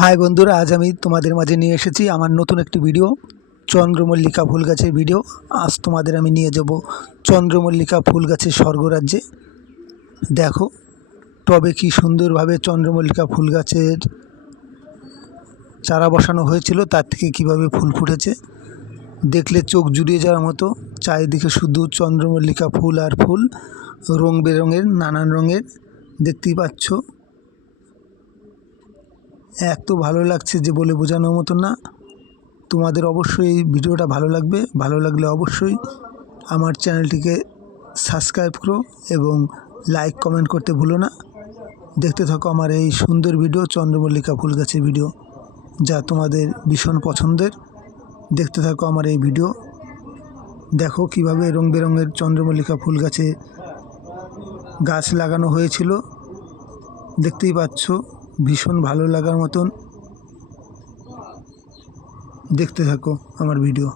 High বন্ধুরা, আজ আমি তোমাদের মাঝে নিয়ে এসেছি আমার নতুন একটি ভিডিও, চন্দ্রমল্লিকা ফুল গাছের ভিডিও। আজ তোমাদের আমি নিয়ে যাব চন্দ্রমল্লিকা ফুল গাছের স্বর্গরাজ্যে। দেখো টবে কি সুন্দরভাবে চন্দ্রমল্লিকা ফুল গাছের চারা বসানো হয়েছিল, তার থেকে কিভাবে ফুল ফুটেছে দেখলে চোখ জুড়িয়ে যাওয়ার মতো। চারিদিকে শুধু চন্দ্রমল্লিকা ফুল আর ফুল, রং বেরঙের, নানান রঙের। দেখতেই পাচ্ছ, এত ভালো লাগছে যে বলে বোঝানোর মতো না। তোমাদের অবশ্যই এই ভিডিওটা ভালো লাগবে। ভালো লাগলে অবশ্যই আমার চ্যানেলটিকে সাবস্ক্রাইব করো এবং লাইক কমেন্ট করতে ভুলো না। দেখতে থাকো আমার এই সুন্দর ভিডিও, চন্দ্রমল্লিকা ফুল গাছের ভিডিও, যা তোমাদের ভীষণ পছন্দের। দেখতে থাকো আমার এই ভিডিও। দেখো কিভাবে রং বেরঙের চন্দ্রমল্লিকা ফুল গাছ লাগানো হয়েছিল। দেখতেই পাচ্ছ, ভীষণ ভালো লাগার মতন। দেখতে থাকো আমার ভিডিও।